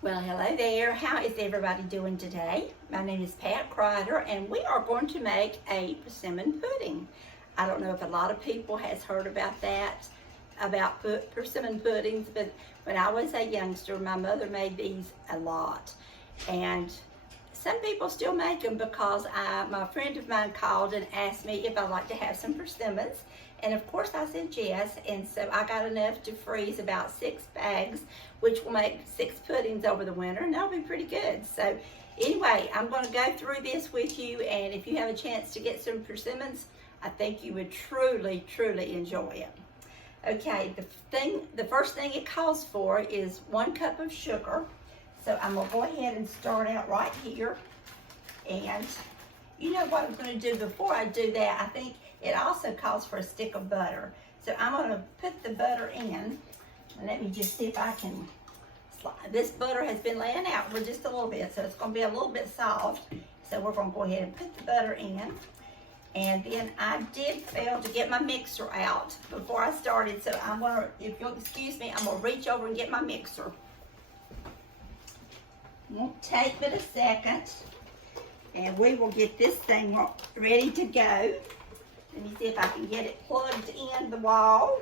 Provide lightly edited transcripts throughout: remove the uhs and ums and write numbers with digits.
Well, hello there. How is everybody doing today? My name is Pat Crider, and we are going to make a persimmon pudding. I don't know if a lot of people has heard about that, about persimmon puddings, but when I was a youngster, my mother made these a lot. And some people still make them because my friend of mine called and asked me if I'd like to have some persimmons. And of course I said yes, and so I got enough to freeze about 6 bags, which will make 6 puddings over the winter, and that'll be pretty good. So anyway, I'm going to go through this with you, and if you have a chance to get some persimmons, I think you would truly, truly enjoy it. Okay, the first thing it calls for is 1 cup of sugar. So I'm going to go ahead and start out right here. And you know what I'm going to do before I do that? I think it also calls for a stick of butter. So I'm going to put the butter in. And let me just see if I can slide. This butter has been laying out for just a little bit, so it's going to be a little bit soft. So we're going to go ahead and put the butter in. And then I did fail to get my mixer out before I started. So I'm going to, if you'll excuse me, I'm going to reach over and get my mixer. Won't take but a second. And we will get this thing ready to go. Let me see if I can get it plugged in the wall.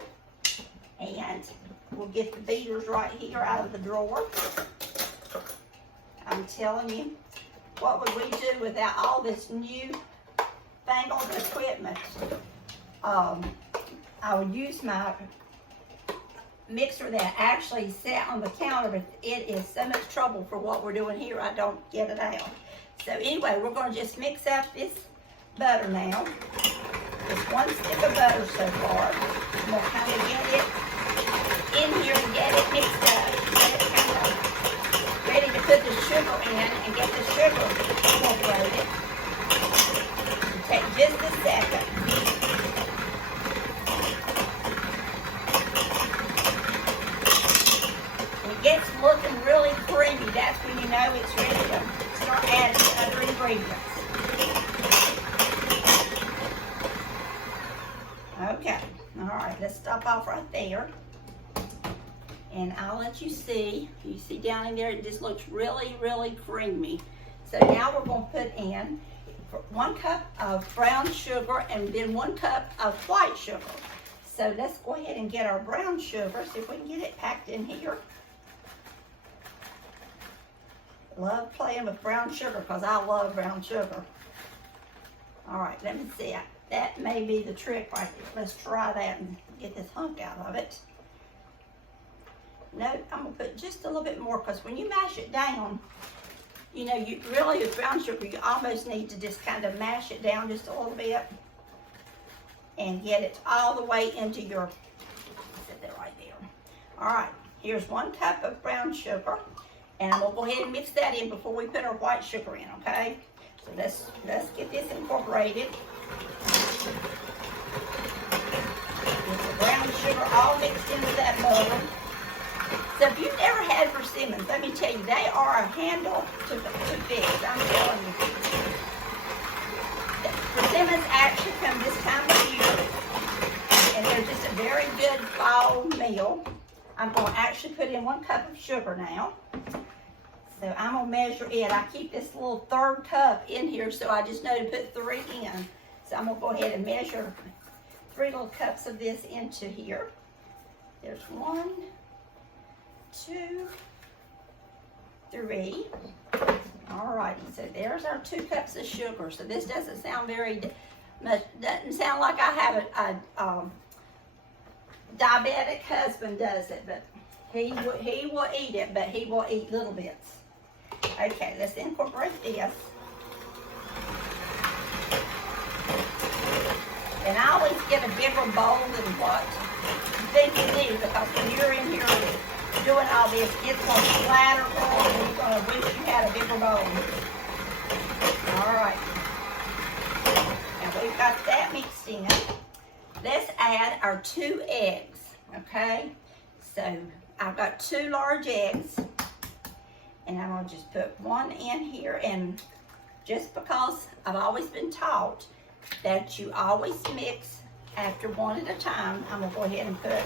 And we'll get the beaters right here out of the drawer. I'm telling you, what would we do without all this new fangled equipment? I would use my mixer that actually sat on the counter, but it is so much trouble for what we're doing here, I don't get it out. So anyway, we're going to just mix up this butter now. Just 1 stick of butter so far. I'm going to kind of get it in here and get it mixed up. Get it kind of ready to put the sugar in and get the sugar incorporated. It'll take just a second. When it gets looking really creamy, that's when you know it's ready to start adding the other ingredients. Okay, all right, let's stop off right there. And I'll let you see. You see down in there, it just looks really, really creamy. So now we're going to put in 1 cup of brown sugar and then 1 cup of white sugar. So let's go ahead and get our brown sugar, see if we can get it packed in here. Love playing with brown sugar because I love brown sugar. All right, let me see. That may be the trick right there. Let's try that and get this hunk out of it. No, I'm going to put just a little bit more because when you mash it down, you know, you really, with brown sugar, you almost need to just kind of mash it down just a little bit and get it all the way into your, set that right there. All right, here's 1 cup of brown sugar. And I'm going to go ahead and mix that in before we put our white sugar in, okay? So let's get this incorporated. Get the brown sugar all mixed in with that butter. So if you've never had persimmons, let me tell you, they are a handle to fix, I'm telling you. Persimmons actually come this time of year, and they're just a very good fall meal. I'm going to actually put in 1 cup of sugar now. So I'm going to measure it. I keep this little 3rd cup in here, so I just know to put 3 in. So I'm going to go ahead and measure 3 little cups of this into here. There's 1, 2, 3. All right, so there's our 2 cups of sugar. So this doesn't sound very much, doesn't sound like I have a diabetic husband does it, but he will eat it, but he will eat little bits. Okay, let's incorporate this. And I always get a bigger bowl than what you think you need, because when you're in here doing all this, it's going to splatter more and you're going to wish you had a bigger bowl. All right. And we've got that mixed in. Let's add our 2 eggs, okay? So I've got 2 large eggs, and I'm gonna just put 1 in here, and just because I've always been taught that you always mix after 1 at a time, I'm gonna go ahead and put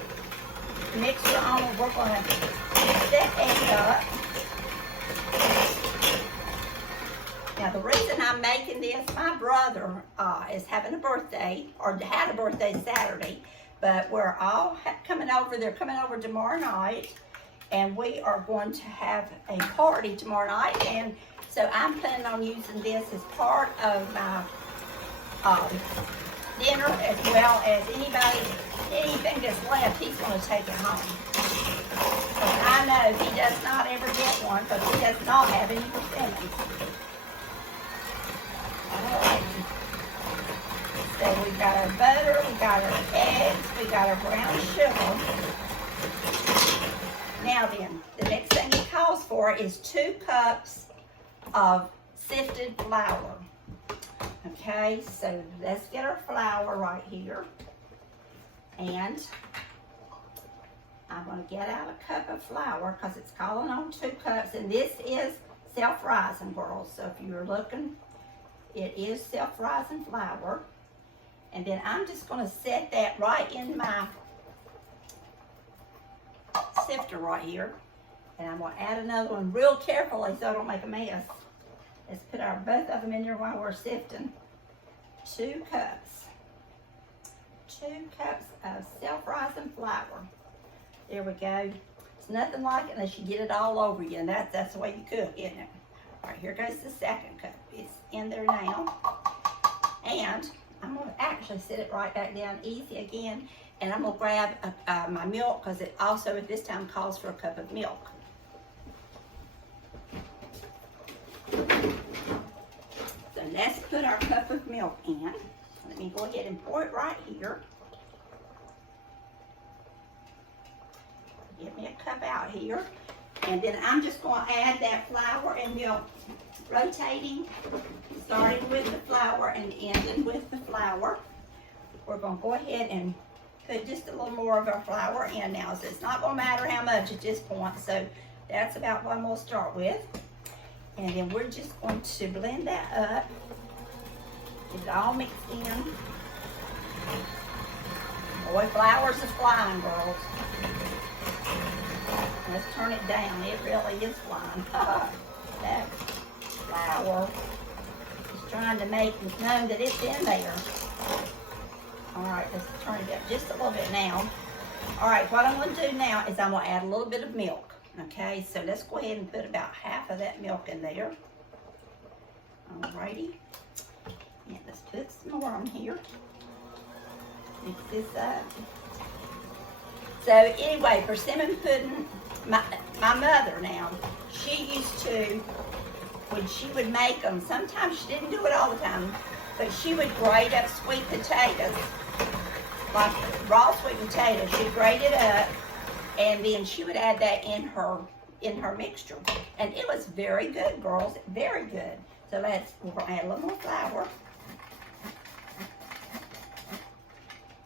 the mixer on, and we're gonna mix that egg up. I'm making this, my brother is having a birthday, or had a birthday Saturday, but we're all coming over. They're coming over tomorrow night, and we are going to have a party tomorrow night, and so I'm planning on using this as part of my dinner, as well as anything that's left, he's going to take it home. But I know he does not ever get one, because he does not have any persimmons. Alright. So we got our butter, we got our eggs, we got our brown sugar. Now then, the next thing it calls for is 2 cups of sifted flour. Okay, so let's get our flour right here. And I'm going to get out a cup of flour because it's calling on 2 cups. And this is self-rising, girls. So if you're looking, it is self-rising flour. And then I'm just going to set that right in my sifter right here. And I'm going to add another one real carefully so I don't make a mess. Let's put both of them in there while we're sifting. 2 cups. 2 cups of self-rising flour. There we go. It's nothing like it unless you get it all over you, and that's the way you cook, isn't it? All right, here goes the 2nd cup. It's in there now. And I'm going to actually set it right back down easy again, and I'm going to grab my milk, because it also at this time calls for a cup of milk. So let's put our cup of milk in. Let me go ahead and pour it right here. Get me a cup out here. And then I'm just going to add that flour and milk, rotating, starting with the flour and ending with the flour. We're going to go ahead and put just a little more of our flour in now. So it's not going to matter how much at this point. So that's about what I'm going to start with. And then we're just going to blend that up. Get it all mixed in. Boy, flours is flying, girls. Let's turn it down. It really is flying. That flour is trying to make it known that it's in there. All right, let's turn it up just a little bit now. All right, what I'm going to do now is I'm going to add a little bit of milk. Okay, so let's go ahead and put about half of that milk in there. Alrighty. And let's put some more on here. Mix this up. So anyway, persimmon pudding, my mother now, she used to, when she would make them, sometimes she didn't do it all the time, but she would grate up sweet potatoes, like raw sweet potatoes. She'd grate it up, and then she would add that in her mixture. And it was very good, girls, very good. So we're gonna add a little more flour.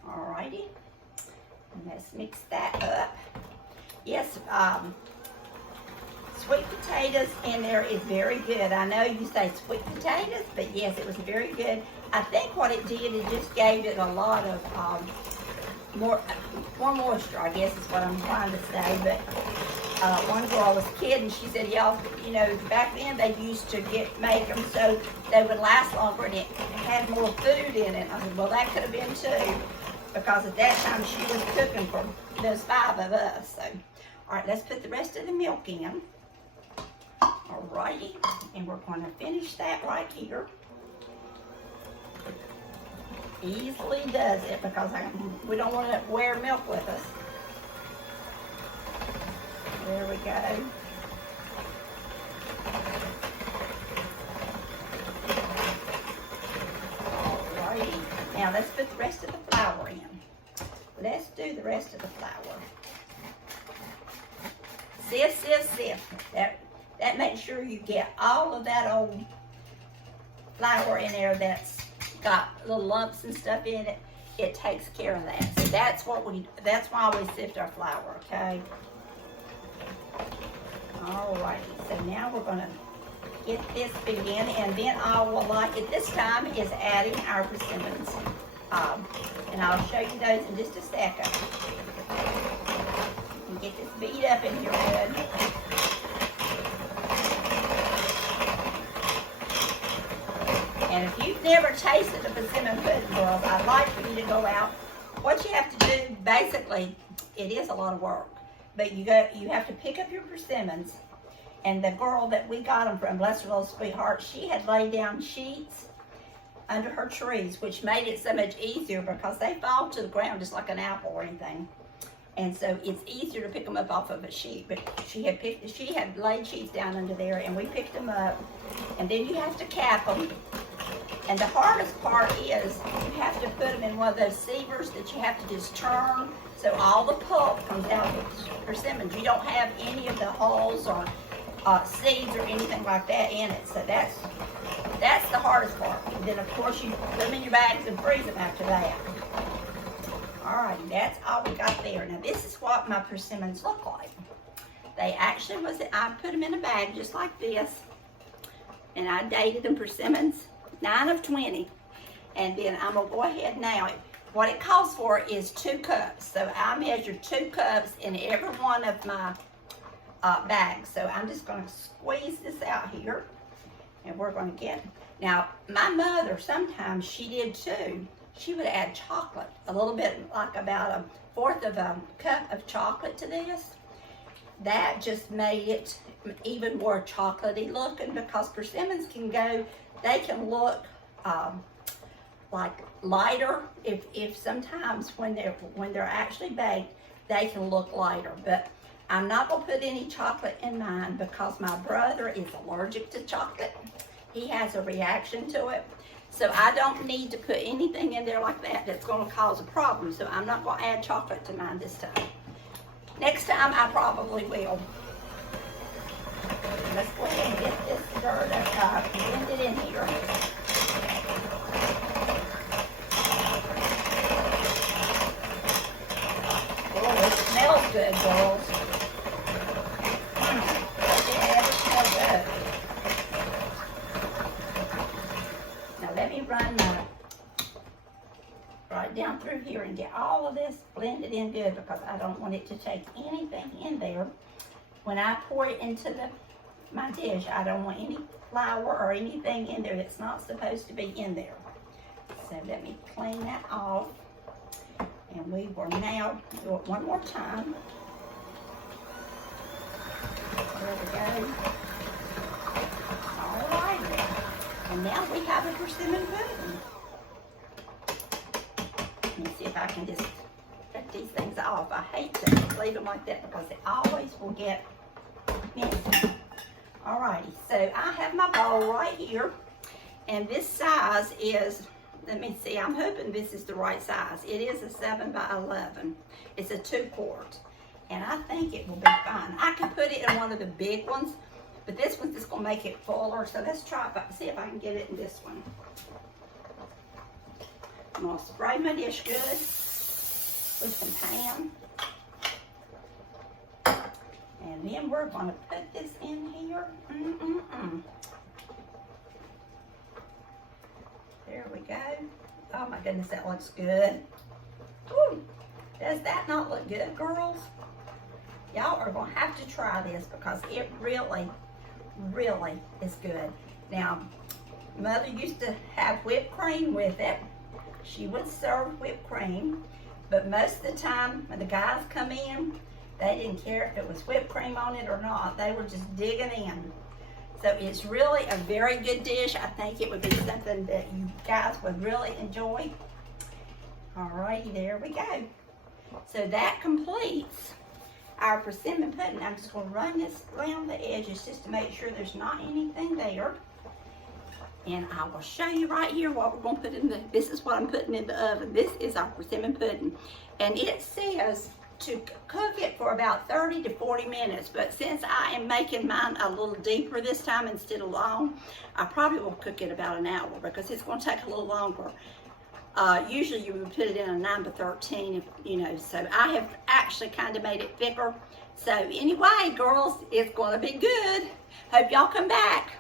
Alrighty, and let's mix that up. Yes, sweet potatoes in there is very good. I know you say sweet potatoes, but yes, it was very good. I think what it did, it just gave it a lot of more moisture, I guess is what I'm trying to say. But one girl was a kid, and she said, y'all, you know, back then they used to make them so they would last longer and it had more food in it. I said, well, that could have been too, because at that time she was cooking for those 5 of us. So, all right, let's put the rest of the milk in. Alrighty, and we're going to finish that right here. Easily does it, because we don't want to wear milk with us. There we go. Alrighty, now let's put the rest of the flour in. Let's do the rest of the flour. Sift. That makes sure you get all of that old flour in there that's got little lumps and stuff in it. It takes care of that. So that's why we sift our flour, okay? Alrighty, so now we're gonna get this begin, and then I will like it this time is adding our persimmons. And I'll show you those in just a second. And get this beat up in here good. never tasted a persimmon pudding, girls, I'd like for you to go out. What you have to do, basically, it is a lot of work, but you have to pick up your persimmons. And the girl that we got them from, bless her little sweetheart, she had laid down sheets under her trees, which made it so much easier because they fall to the ground just like an apple or anything. And so it's easier to pick them up off of a sheet. But she had laid sheets down under there, and we picked them up. And then you have to cap them. And the hardest part is you have to put them in one of those sievers that you have to just turn so all the pulp comes out of the persimmons. You don't have any of the hulls or seeds or anything like that in it. So that's the hardest part. And then of course you put them in your bags and freeze them after that. Alrighty, that's all we got there. Now this is what my persimmons look like. They actually I put them in a bag just like this, and I dated them persimmons 9 of 20. And then I'm gonna go ahead now. What it calls for is 2 cups. So I measured 2 cups in every one of my bags. So I'm just gonna squeeze this out here, and we're gonna get, now my mother, sometimes she did too. She would add chocolate, a little bit, like about 1/4 of a cup of chocolate to this. That just made it even more chocolatey looking, because persimmons they can look like lighter if sometimes when they're actually baked, they can look lighter. But I'm not gonna put any chocolate in mine because my brother is allergic to chocolate. He has a reaction to it. So I don't need to put anything in there like that that's gonna cause a problem. So I'm not gonna add chocolate to mine this time. Next time I probably will. Let's go ahead and get this stirred up, blend it in here. Oh, it smells good, girls. Yeah, it smells good. Let me run right down through here and get all of this blended in good, because I don't want it to take anything in there. When I pour it into my dish, I don't want any flour or anything in there that's not supposed to be in there. So let me clean that off. And we will now do it one more time. There we go. All right. And now we have a persimmon pudding. Let me see if I can just cut these things off. I hate to leave them like that because they always will get messy. Alrighty, so I have my bowl right here, and this size is, let me see, I'm hoping this is the right size. It is a 7 by 11. It's a 2 quart, and I think it will be fine. I can put it in one of the big ones, but this one's just gonna make it fuller. So let's try see if I can get it in this one. I'm gonna spray my dish good with some Pam. And then we're gonna put this in here. There we go. Oh my goodness, that looks good. Woo. Does that not look good, girls? Y'all are gonna have to try this because it really is good. Now, Mother used to have whipped cream with it. She would serve whipped cream, but most of the time when the guys come in, they didn't care if it was whipped cream on it or not. They were just digging in. So it's really a very good dish. I think it would be something that you guys would really enjoy. All righty, there we go. So that completes our persimmon pudding. I'm just going to run this around the edges just to make sure there's not anything there. And I will show you right here what we're going to put in this is what I'm putting in the oven. This is our persimmon pudding. And it says to cook it for about 30 to 40 minutes. But since I am making mine a little deeper this time instead of long, I probably will cook it about an hour because it's going to take a little longer. Usually you would put it in a 9 by 13, so I have actually kind of made it thicker. So anyway, girls, it's going to be good. Hope y'all come back.